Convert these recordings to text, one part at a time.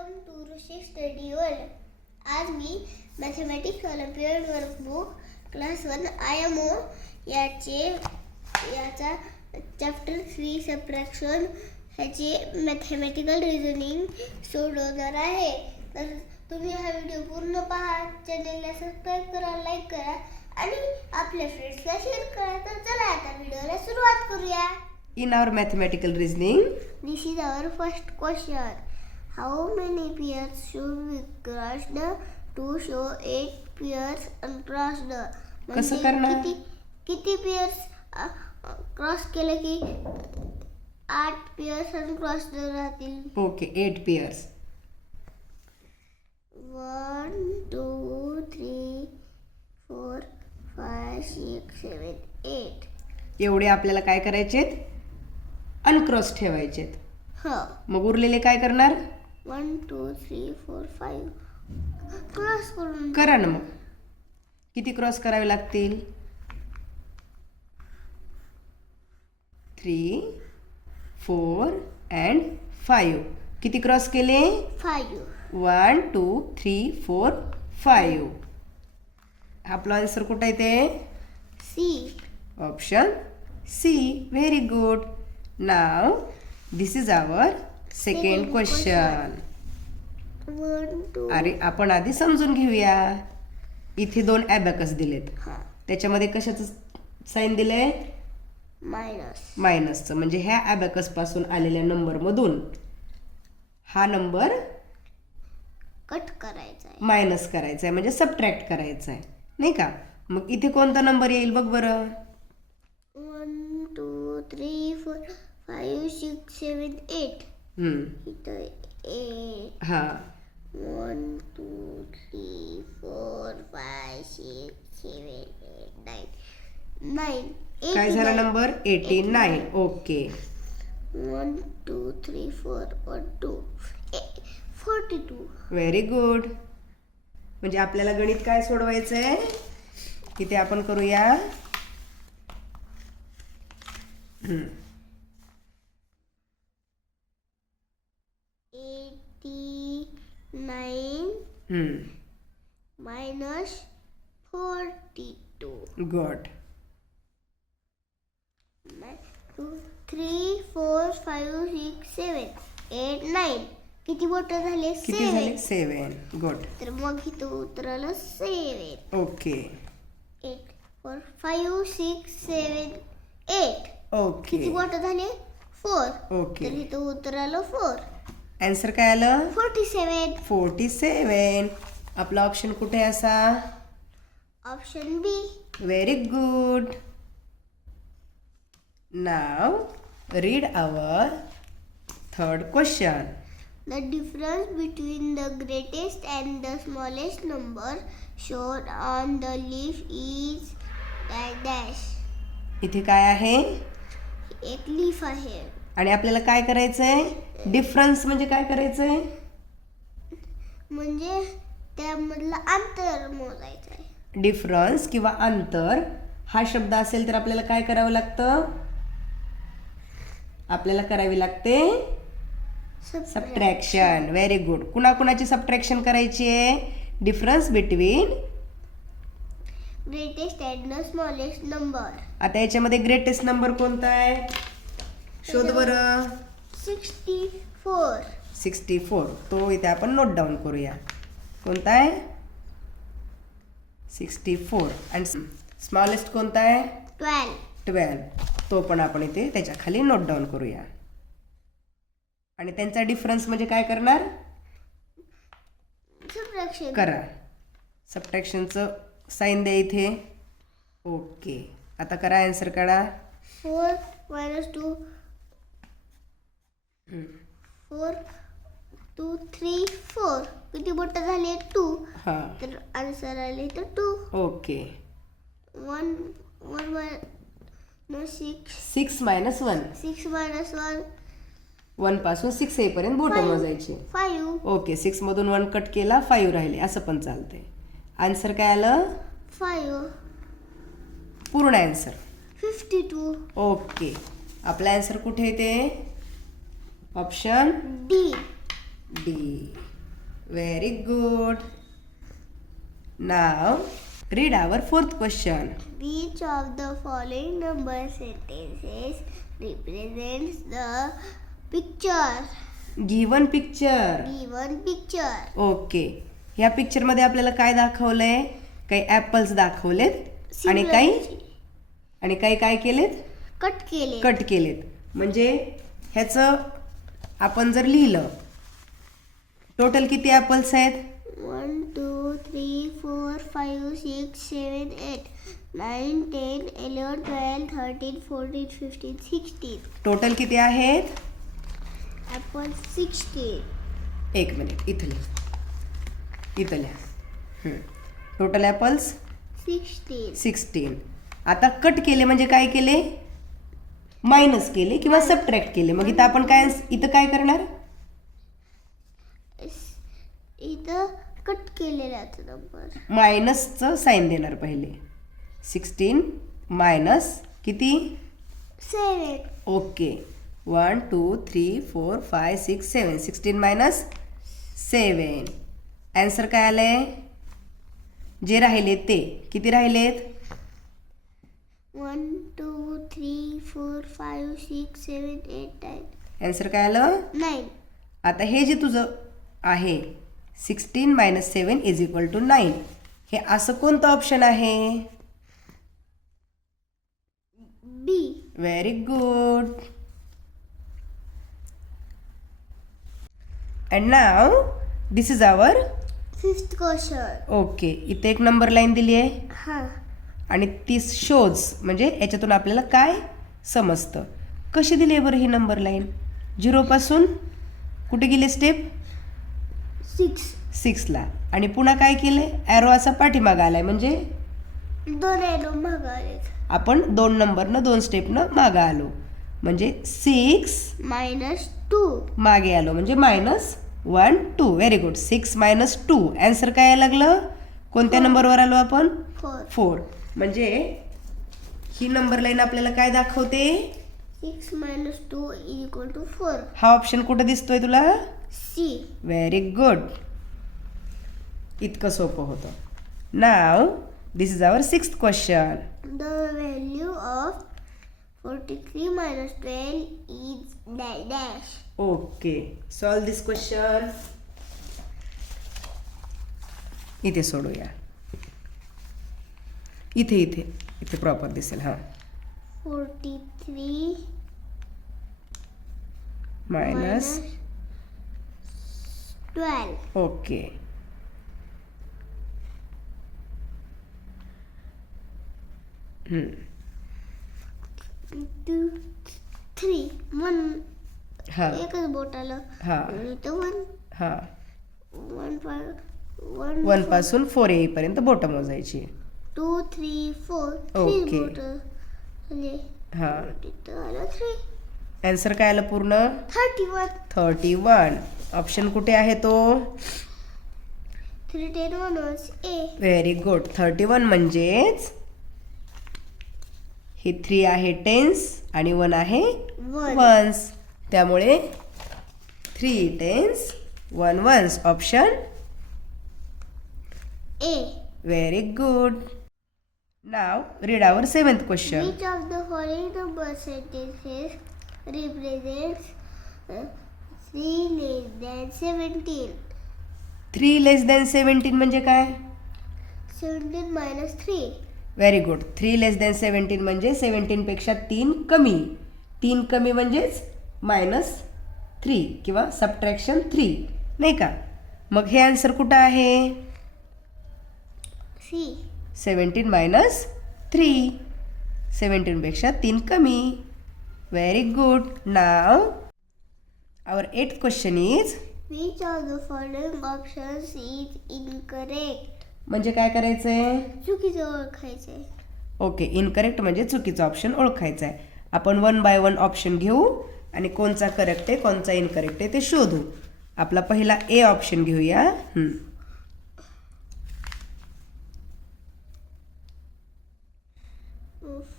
Welcome to Rishi study world. आज मी mathematics olympiad workbook class 1 IMO याचा चॅप्टर 3 सबट्रॅक्शन ह्याचे मॅथमॅटिकल रिझनिंग सोडवणार आहे. तर तुम्ही हा व्हिडिओ पूर्ण पहा, चॅनलला सबस्क्राईब करा, लाईक करा आणि आपल्या फ्रेंड्सला शेअर करा. तर चला आता व्हिडिओला सुरुवात करूया. In our mathematical reasoning, This is our first question. How many pairs should we crossed to show 8 pairs uncrossed? कसं करणार? किती पेअर्स क्रॉस केले की 8 पेअर्स अनक्रॉस्ड राहतील? okay, 8 pairs. 1 2 3 4 5 6 7 8. एवढे आपल्याला काय करायचेत? अनक्रॉस ठेवायचेत. मग उरलेले काय करणार? 1 2 3 4 5 क्रॉस करून करा ना. मग किती क्रॉस करावे लागतील? 3 4 and 5. किती क्रॉस केले? 5. 1 2 3 4 5. आपला आन्सर कुठं आहे ते? C. Option C. Very good. Now this is our second question. 1 2. अरे आपण आधी समजून घेऊया. इथे 2 ॲबॅकस दिलेत. त्याच्यामध्ये कशाचं साईन दिलंय? मायनस. मायनसचं. म्हणजे ह्या ॲबॅकस पासून आलेल्या नंबर मधून हा नंबर कट करायचा आहे. मायनस करायचा आहे, म्हणजे सबट्रॅक्ट करायचा आहे, नाही का? मग इथे कोणता नंबर येईल बघ बरं. 1 2 3 4 5 6 7 8. इथं 8. हा. 1 2 3 4 5 6 7 8 9. काय झाला नंबर? 89. ओके. 1 2 3 4 1 2 42. Very good. म्हणजे आपल्याला गणित काय सोडवायचं आहे? इथे आपण करूया. 89 minus 42. गुड. 3 4 5 6 7 8 9. किती बोट झाले? किती झाले? 7. 7. गुड. तर मग इथं उतरलं 7. ओके. 8 4 5 6 7 8. ओके. किती बोट झाले? 4. ओके. तर इथं उतरलं 4. आन्सर काय आलं? 47. 47. आपला ऑप्शन कुठे आहे असा? Option B. Very good. Now read our third question. The difference between the greatest and the smallest number shown on the leaf is dash. इथे काय आहे? एक लीफ आहे आणि आपल्याला काय करायचंय? डिफरन्स म्हणजे काय करायचंय? म्हणजे त्यामधलं अंतर मोजायचं आहे. डिफरन्स किंवा अंतर हा शब्द असेल तर आपल्याला काय करावं लागतं? आपल्याला करावी लागते सबट्रॅक्शन. Very good. कुणाकुणाची सबट्रॅक्शन करायची आहे? Difference between greatest and the smallest number. आता याच्यामध्ये ग्रेटेस्ट नंबर कोणता आहे? शोध बरं. 64. 64. तो इथे आपण नोट डाऊन करूया. कोणता आहे? 64. आणि स्मॉलेस्ट कोणता आहे? 12. 12. तो पण आपण इथे त्याच्या खाली नोट डाऊन करूया. आणि त्यांचा डिफरन्स म्हणजे काय करणार? सबट्रॅक्शन करा. सबट्रॅक्शनचं साईन द्या इथे. ओके. आता करा, आन्सर काढा. 4 minus 2 4 2 3 4. किती बोट झाले? 2. हां. तर आन्सर आले तर 2. ओके. 1 minus 6. 6 minus 1. 6 minus 1 1 पासून 6 येईपर्यंत बोटं मोजायची. 5. ओके. 6 मधून 1 कट केला, 5 राहिले. असं पण चालतंय. आन्सर काय आलं? 5. पूर्ण आन्सर 52. ओके. आपला आन्सर कुठे येते? Option D. D. Very good. Now read our fourth question. Which of the following number sentences represents the picture? Given picture. Given picture. Okay. ह्या पिक्चर मध्ये आपल्याला काय दाखवलंय? काही ऍपल्स दाखवलेत आणि काही काय केलेत? कट केले. कट केलेत. म्हणजे ह्याचं आपण जर लिहिलं टोटल किती ऍपल्स आहेत? 1 2 3 4 5 6 7 8 9 10 11 12 13 14 15 16. टोटल किती आहेत? ॲपल 16. एक मिनिट इथं लिहा. Total apples 16. आता कट केले म्हणजे काय केले? मायनस केले किंवा सबट्रॅक्ट केले. मग इथं आपण इथं काय करणार? इथं कट केलेला नंबर मायनसचं साईन देणार पहिले. 16 मायनस किती? 7. ओके. 1 2 3 4 5 6 7. 16 मायनस 7. ॲन्सर काय आलंय? जे राहिलेत ते किती राहिलेत? 1 2 3 4 5 6 7 8 9. ॲन्सर काय आलं? 9. आता हे जे तुझं आहे 16 मायनस 7 इज इक्वल टू 9. हे असं कोणतं ऑप्शन आहे? B. Very good. And now this is our fifth question. Okay. इथे एक नंबर लाईन दिली आहे हां. आणि ती शोज म्हणजे याच्यातून आपल्याला काय समजतं. कशी दिली आहे बरं ही नंबर लाईन? 0 पासून कुठे गेले स्टेप? 6ला. आणि पुन्हा काय केलंय? ॲरो असा पाठीमागं आलाय म्हणजे 2 एरो मागायलेत. आपण 2 नंबरनं 2 स्टेपनं मागं आलो म्हणजे 6 -2 मागे आलो म्हणजे -1 2. Very good. 6 - 2. ॲन्सर काय यायला लागलं? कोणत्या नंबरवर आलो आपण? 4. म्हणजे ही नंबर लाईन आपल्याला काय दाखवते? 6 - 2 = 4. हा ऑप्शन कुठं दिसतोय तुला? सी. Very good. इतकं सोपं होतं. Now this is our 6th question. The value of 43 - 12 is dash. Okay. Solve this question. इथे सोडूया. इथे प्रॉपर दिसेल. हां. 43 मायनस 12. ओके. टू 3 1. हां एकच बोट आलं. हां इथं 1 हां 1 1 पासून 4 येईपर्यंत बोटं मोजायची. 2 3 4 3 ओके. बोट आले. हां. इथं आलं 3. ॲन्सर काय आलं पूर्ण? 31. ऑप्शन कुठे आहे तो? 3 10 1 1 ए. Very good. 31 म्हणजेच हे 3 आहे टेन्स आणि 1 आहे 1. वन्स. त्यामुळे 3 tens 1 ones. Option A. Very good. Now read our 7th question. Which of the following number sentences represents 3 less than 17? 3 less than 17 म्हणजे काय? 17 minus 3. Very good. 3 लेस दॅन 17 म्हणजे 17 पेक्षा 3 कमी. 3 कमी म्हणजेच -3 किंवा सबट्रॅक्शन 3 नाही का? मग हे आन्सर कुठं आहे? C. 17 मायनस 3. 17 पेक्षा 3 कमी. Very good. Now our 8th question is Which of the following options is incorrect? म्हणजे काय करायचंय? चुकीचं ओळखायचंय. ओके. इनकरेक्ट म्हणजे चुकीचा ऑप्शन ओळखायचा आहे. आपण 1 बाय 1 ऑप्शन घेऊ आणि कोणचा करेक्ट आहे कोणचा इनकरेक्ट आहे ते शोधू. आपला पहिला ए ऑप्शन घेऊया.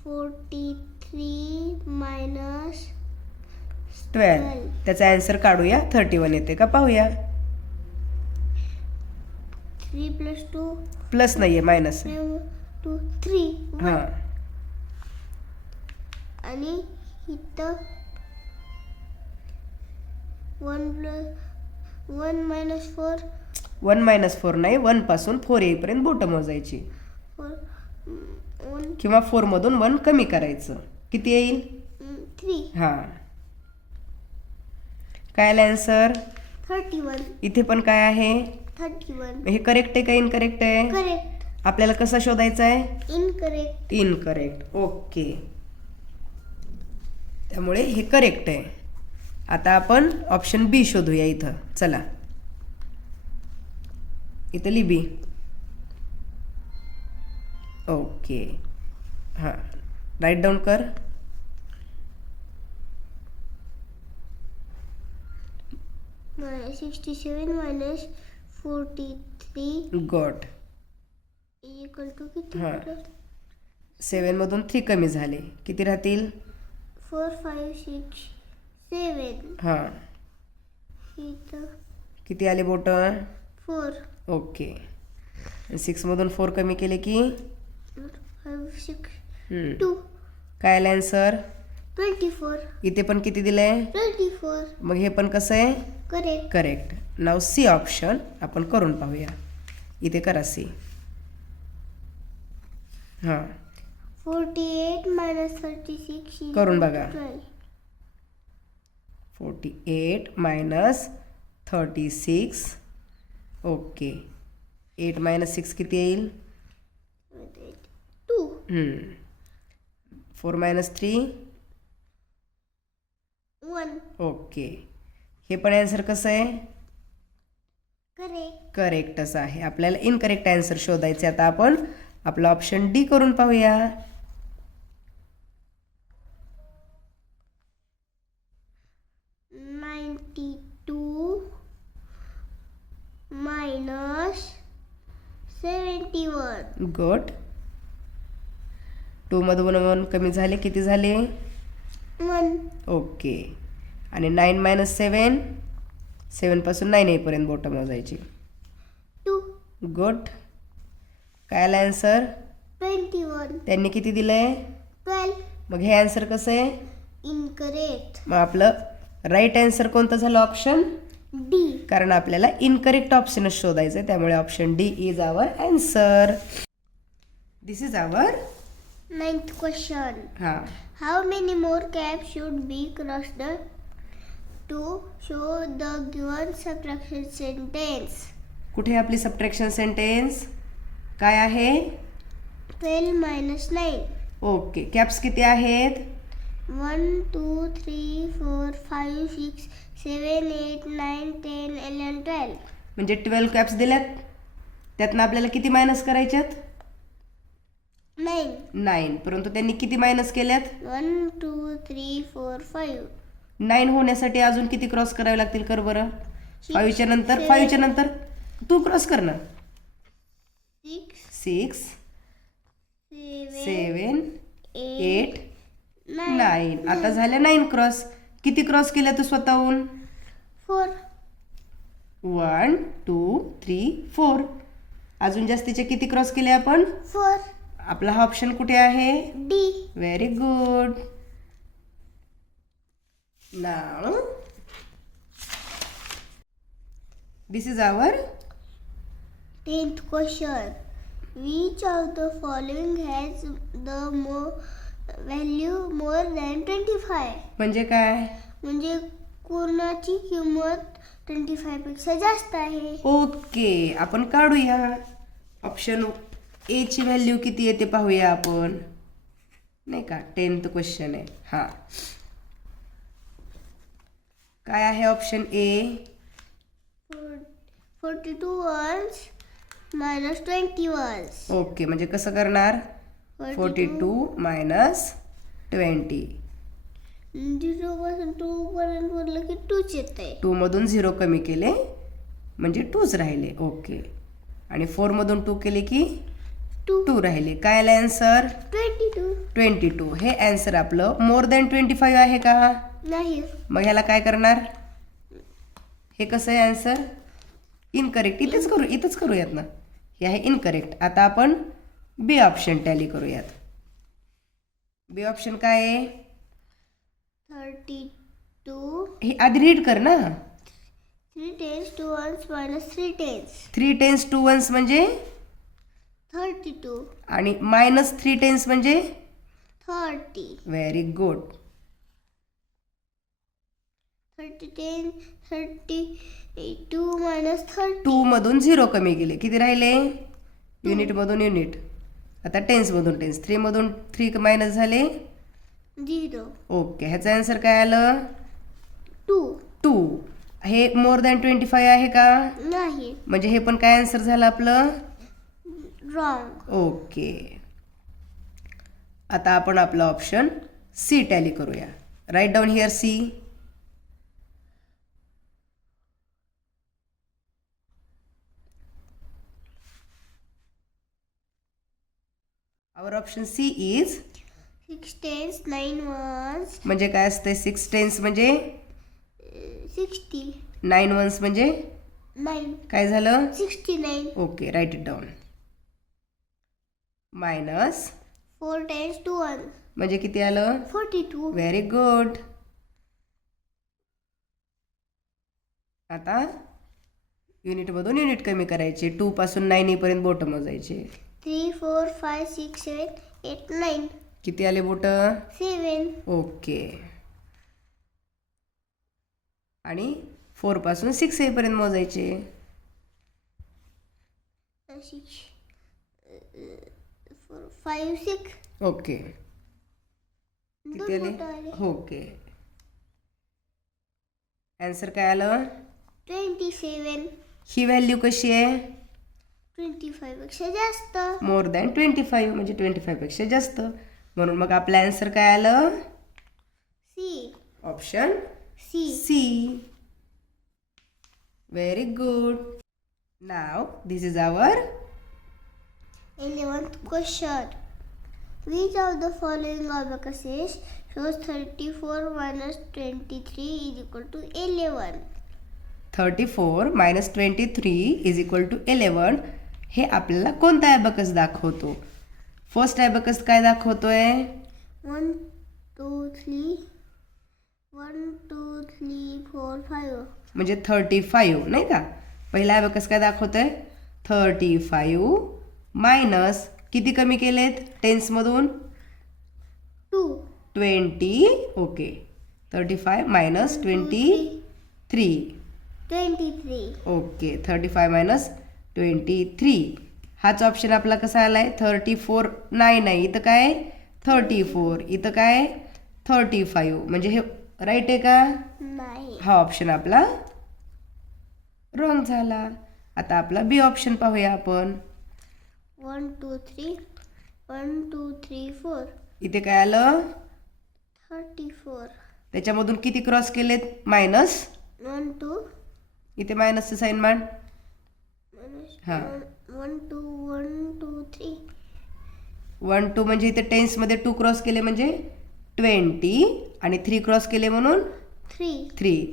43 minus 12. त्याचा आन्सर काढूया. 31 येते का पाहूया. 3 प्लस 2 प्लस नाही आहे, मायनस आहे. 2 3 हां आणि इथं 1 minus 4 1 - 4 नाही, 1 पासून 4 येईपर्यंत बोटं मोजायची 1 किंवा 4 मधून 1 कमी करायचं. किती येईल? 3 हां. काय आलं आन्सर? 31 इथे पण काय आहे? 31 हे करेक्ट आहे का इनकरेक्ट आहे? करेक्ट. आपल्याला कसा शोधायचा आहे? इनकरेक्ट. इनकरेक्ट. ओके, त्यामुळे हे करेक्ट आहे. आता आपण ऑप्शन बी शोधूया इथं. चला, इथं लिही बी. ओके, हां, राईट डाऊन कर. -67 minus 43 गुड. इक्वल टू किती? हां, 7 मधून 3 कमी झाले, किती राहतील? 4 5 6 7. हां, इथं किती आले बोटं? 4 ओके. 6 मधून 4 कमी केले की 5 6 हम्म. 2 काय आलं आन्सर? 24. इथे पण किती दिलंय? 24. मग हे पण कसं आहे? करेक्ट. करेक्ट. नाव सी ऑप्शन आपण करून पाहूया. इथे करा सी. हां, 48 minus 36 करून बघा. 12. 48 - 36. ओके. 8 - 6 किती येईल? 2. 4 - 3. 1. ओके. हे पण आन्सर कसं आहे? करेक्ट. करेक्टच आहे. आपल्याला इनकरेक्ट आन्सर शोधायचे. आता आपण आपला ऑप्शन डी करून पाहूया. minus 71. गुड. 2 मधून 1 कमी झाले, किती झाले? 1. ओके. आणि 9 - 7. 7 पासून 9 येईपर्यंत बोटं मोजायची. 2. गुड. काय आलं आन्सर? 21. त्यांनी किती दिलंय? 12. मग हे आन्सर कसं आहे? इनकरेक्ट. मग आपलं राईट आन्सर कोणतं झालं? Option D. कारण आपल्याला इनकरेक्ट ऑप्शनच शोधायचं आहे, त्यामुळे option D is our answer. This is our 9th question. हां How many more caps should be crossed to show the given subtraction sentence? कुठे आपली सबट्रॅक्शन सेंटेन्स काय आहे? 12 minus 9. ओके. कॅप्स किती आहेत? 1 2 3 4 5 6 7 8 9 10 11 12. म्हणजे 12 कॅप्स दिल्यात, त्यातनं आपल्याला किती मायनस करायच्यात? 9. 9. परंतु त्यांनी किती मायनस केल्यात? 1 2 3 4 5. 9 होण्यासाठी अजून किती क्रॉस करावे लागतील? कर बरं. 5च्या नंतर 7. 5च्या नंतर तू क्रॉस कर ना. 6 6 7 7 8 9. 9. आता झाल्या 9 क्रॉस. किती क्रॉस केल्या तू स्वतःहून? 4. 1 2 3 4. अजून जास्तीचे किती क्रॉस केले आपण? 4. आपला हा ऑप्शन कुठे आहे? D. Very good. Now this is our 10th question. Which of the following has the value more than 25? म्हणजे काय? म्हणजे कोणाची किंमत 25 पेक्षा जास्त आहे. ओके, आपण काढूया. ऑप्शन ए ची व्हॅल्यू किती येते पाहूया आपण, नाही का? 10th क्वेश्चन आहे हा. काय आहे option A? 42 ones minus 20 ones. Okay, म्हणजे कसं करणार? 42 मायनस 20. 0 पासून 2 पर्यंत बोललं की 2च येते. 2 मधून 0 कमी केले म्हणजे 2च राहिले. ओके. आणि 4 मधून 2 केले की 2 राहिले. काय आलं आन्सर? 22. 22. हे आन्सर आपलं मोर दॅन 25 आहे का? नाही. मग ह्याला काय करणार? हे कसं आहे आन्सर? इनकरेक्ट. इथेच करूयात ना. हे आहे इनकरेक्ट. आता आपण बी ऑप्शन टॅली करूयात. बी ऑप्शन काय आहे? 32. हे आधी रीड कर ना. 3 tens 2 ones minus 3 tens. 3 tens 2 ones म्हणजे 32. आणि मायनस 3 tens म्हणजे 30. Very good. 30 10 32 minus 30. 2 मधून 0 कमी गेले, किती राहिले? युनिट मधून युनिट. आता टेन्स मधून टेन्स. 3 मधून 3 मायनस झाले 0. ओके. ह्याचं आन्सर काय आलं? 2. हे मोर दॅन 25 आहे का? नाही. म्हणजे हे पण काय आन्सर झालं आपलं? रॉंग. ओके. आता आपण आपला ऑप्शन सी टॅली करूया. Right down here C. Our option C is 6 tens 9 ones म्हणजे काय असते? 6 tens म्हणजे 60. 9 ones म्हणजे 9. काय झालं? 69. Okay, right it down. Minus 4 tens 2 ones म्हणजे किती आलं? 42. Very good. आता युनिटमधून युनिट कमी करायचे. 2 पासून 9 येईपर्यंत बोट मोजायचे. 3 4 5 6 7 8 9. किती आले बोट? 7. ओके. आणि 4 पासून 6 येईपर्यंत मोजायचे. 6 4 5 6. ओके. किती आले? ओके. आन्सर काय आलं? 27. ही व्हॅल्यू कशी आहे? 25 पेक्षा जास्त. मोर दॅन 25 म्हणजे 25 पेक्षा जास्त. म्हणून मग आपलं आन्सर काय आलं? C. Option C. C. Very good. Now this is our 11th question. Which of the following abacuses shows 34 minus 23 is equal to 11? 34 minus 23 is equal to 11. हे आपल्याला कोणता ॲबॅकस दाखवतो? फर्स्ट ॲबॅकस काय दाखवतोय? 1 2 3 1 2 3 4 5. म्हणजे 35 नाही का? पहिला ॲबॅकस काय दाखवतोय? 35 मायनस किती कमी केलेत टेन्समधून? 2. 20. ओके. 35 मायनस 23. 23. ओके. 35 मायनस 23. हाच ऑप्शन आपला कसा आलाय? 34 नाही इथं काय? 34. इथं काय? 35. म्हणजे हे राईट आहे का? नाही. हा ऑप्शन आपला रॉंग झाला. आता आपला बी ऑप्शन पाहूया आपण. 1 2 3 1 2 3 4. इथे काय आलं? 34. त्याच्यामधून किती क्रॉस केलेत? मायनस. 1 2 इथे मायनसचं साईन मांड. हां. 1 2 1 2 3. 1 2 म्हणजे इथे टेन्समध्ये 2 क्रॉस केले म्हणजे 20 आणि 3 क्रॉस केले म्हणून 3.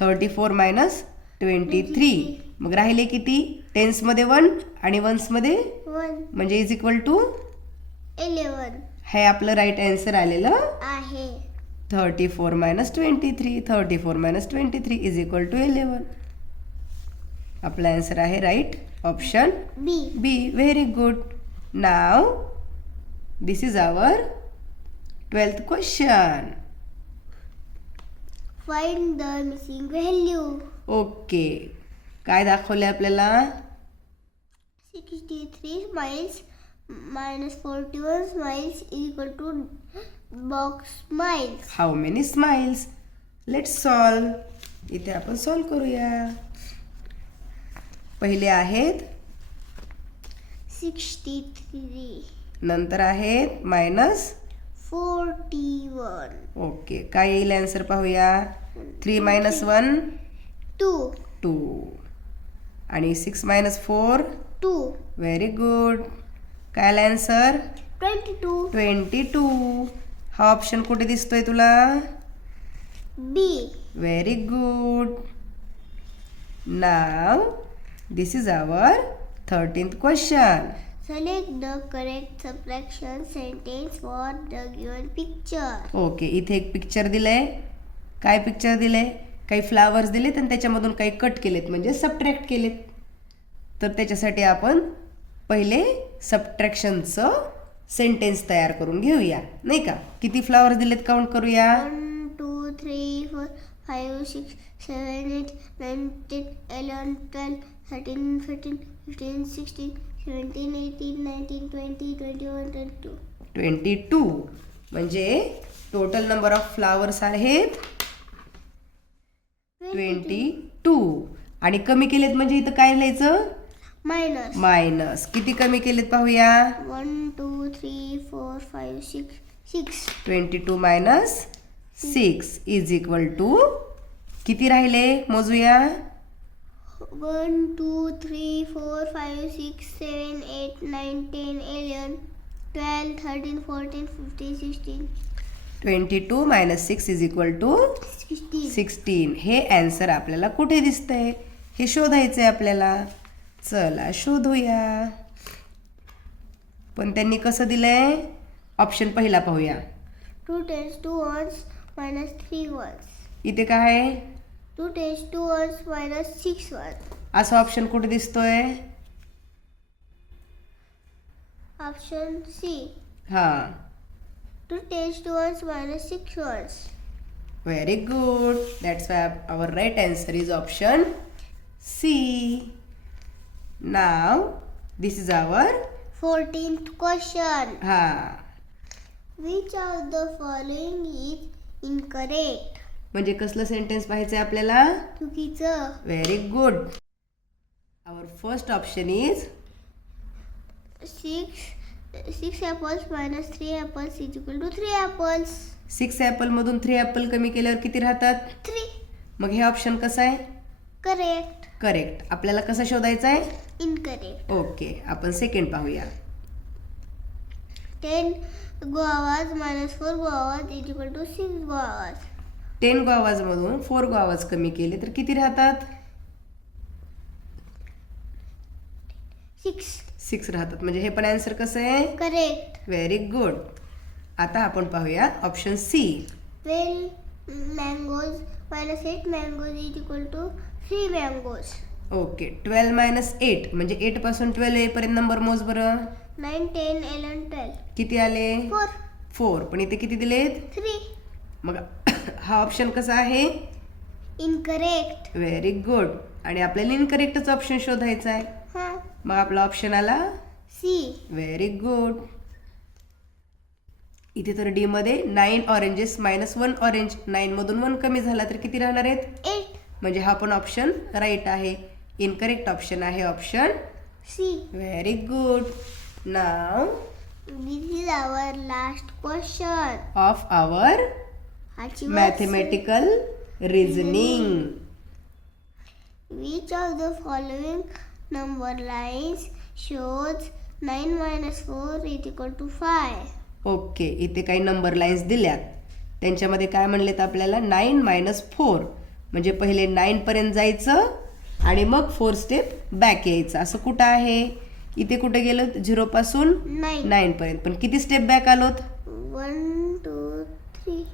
34 मायनस 23. मग राहिले किती? टेन्समध्ये 1 आणि वन्समध्ये 1 म्हणजे इज इक्वल टू 11 हे आपलं राईट आन्सर आलेलं आहे. 34 minus 23. 34 minus 23 is equal to 11. आपला आन्सर आहे right option B. B. Very good. Now this is our 12th question. Find the missing value. Okay. काय दाखवले आपल्याला? 63 smiles minus 41 smiles is equal to box smiles. How many smiles? Let's solve. इथे आपण solve करूया. पहिले आहेत 63 नंतर आहेत मायनस 41. ओके. काय येईल आन्सर पाहूया. 3 मायनस 1 2 2 आणि 6 मायनस 4 2. Very good. काय आला आन्सर? 22. 22. हा ऑप्शन कुठे दिसतोय तुला? B. Very good. Now this is our 13th question. Select the correct subtraction sentence for the given picture. Okay, इथे एक पिक्चर दिलंय. काय पिक्चर दिलंय? काही फ्लावर्स दिलेत आणि त्याच्यामधून काही कट केलेत म्हणजे सबट्रॅक्ट केलेत. तर त्याच्यासाठी आपण पहिले सबट्रॅक्शनचं सेंटेन्स तयार करून घेऊया, नाही का? किती फ्लावर्स दिलेत काउंट करूया. 1 2 3 4 5 6 7 8 9 10 11 12 13 14 15 16 17 18 19 20 21 22. 22 म्हणजे टोटल नंबर ऑफ फ्लावर्स आहेत 22. आणि कमी केलेत म्हणजे इथं काय लिहायचं? Minus minus. किती कमी केलेत पाहूया. 1 2 3 4 5 6 6. 22 मायनस 6 इज इक्वल टू किती राहिले मोजूया. 1 2 3 4 5 6 7 8 9 10 11 12 13 14 15 16 22 मायनस 6 इज इक्वल टू 16. 16. हे ॲन्सर आपल्याला कुठे दिसतंय हे शोधायचंय आपल्याला. चला शोधूया. पण त्यांनी कसं दिलंय? ऑप्शन पहिला पाहूया. 2 tens 2 ones minus 3 ones. इथे काय आहे? 2 tens 2 ones minus 6 ones. असा ऑप्शन कुठे दिसतोय? Option C. हा, 2 tens 2 ones minus 6 ones. Very good. That's why our right answer is option C. Now this is our 14th question. हा. Which of the following is incorrect? म्हणजे कसलं sentence पाहायचंय आपल्याला? चुकीचं. Very good. Our first option is 6 apples minus 3 apples is equal to 3 apples. 6 Apple मधून 3 Apple कमी केल्यावर किती राहतात? 3. मग हे ऑप्शन कसं आहे? Correct. करेक्ट. आपल्याला कसं शोधायचं आहे? Incorrect. ओके, आपण सेकंड पाहूया. 10 guavas minus 4 guavas is equal to 6 guavas. 10 guavas मधून 4 guavas कमी केले तर किती राहतात? 6 राहतात. म्हणजे हे पण आन्सर कसं आहे? Correct. Very good. आता आपण पाहूया option C. 12 mangoes minus 8 mangoes is equal to 3 mangoes. Okay, 12 minus 8 म्हणजे 8 पासून 12 येईपर्यंत नंबर मोज बरं. 9 10 11 12. किती आले? 4 4. पण इथे किती दिलेत? 3. मग हा ऑप्शन कसा आहे? Incorrect. Very good. आणि आपल्याला इनकरेक्टच ऑप्शन शोधायचा आहे. हां. मग आपला ऑप्शन आला C. Very good. इथे तर डी मध्ये 9 ऑरेंजेस मायनस 1 ऑरेंज. 9 मधून 1 कमी झाला तर किती राहणार आहेत? 8. म्हणजे हा पण ऑप्शन राईट आहे. इनकरेक्ट ऑप्शन आहे option C. Very good. Now This is our last question. Of our Achievers. Mathematical reasoning. Which of the following number lines shows 9 minus 4 is equal to 5? Okay, इथे काही number lines दिल्यात. त्यांच्यामध्ये काय म्हणलेत आपल्याला? 9 minus 4 म्हणजे पहिले 9 पर्यंत जायचं आणि मग 4 स्टेप बॅक यायचं. असं कुठं आहे? इथे कुठे गेलो? 0 पासून 9 पर्यंत. पण किती स्टेप बॅक आलोत? 1 2 3.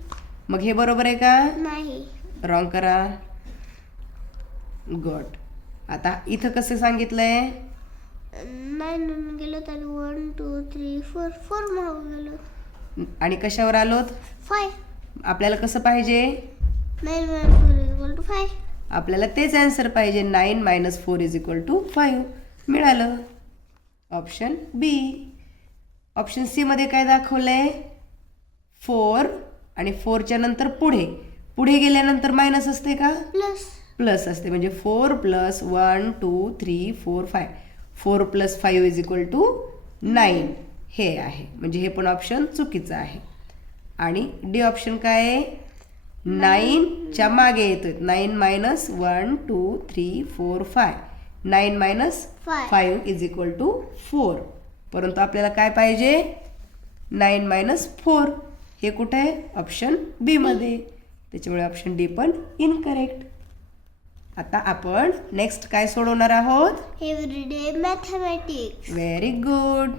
मग हे बरोबर आहे का? नाही. रॉंग करा. गुड. आता इथं कसं सांगितलंय? 9 म्हणून गेलो तर 1 2 3 4 4 मागून गेलो. आणि कशावर आलोत? 5. आपल्याला कसं पाहिजे? 9 minus 4 is equal to 5. आपल्याला तेच आन्सर पाहिजे. 9 मायनस 4 इज इक्वल टू 5 मिळालं. ऑप्शन बी. ऑप्शन सी मध्ये काय दाखवलंय? 4 आणि 4च्या नंतर पुढे गेल्यानंतर मायनस असते का? प्लस असते. म्हणजे 4 plus 1 2 3 4 5. 4 plus 5 is equal to 9 हे आहे. म्हणजे हे पण ऑप्शन चुकीचं आहे. आणि डी ऑप्शन काय आहे? 9च्या मागे येतोय. 9 minus 1 2 3 4 5. 9 minus 5 is equal to 4. परंतु आपल्याला काय पाहिजे? 9 मायनस 4. हे कुठे आहे? ऑप्शन बी मध्ये. त्याच्यामुळे ऑप्शन डी पण इनकरेक्ट. आता आपण नेक्स्ट काय सोडवणार आहोत? Everyday mathematics. Very good.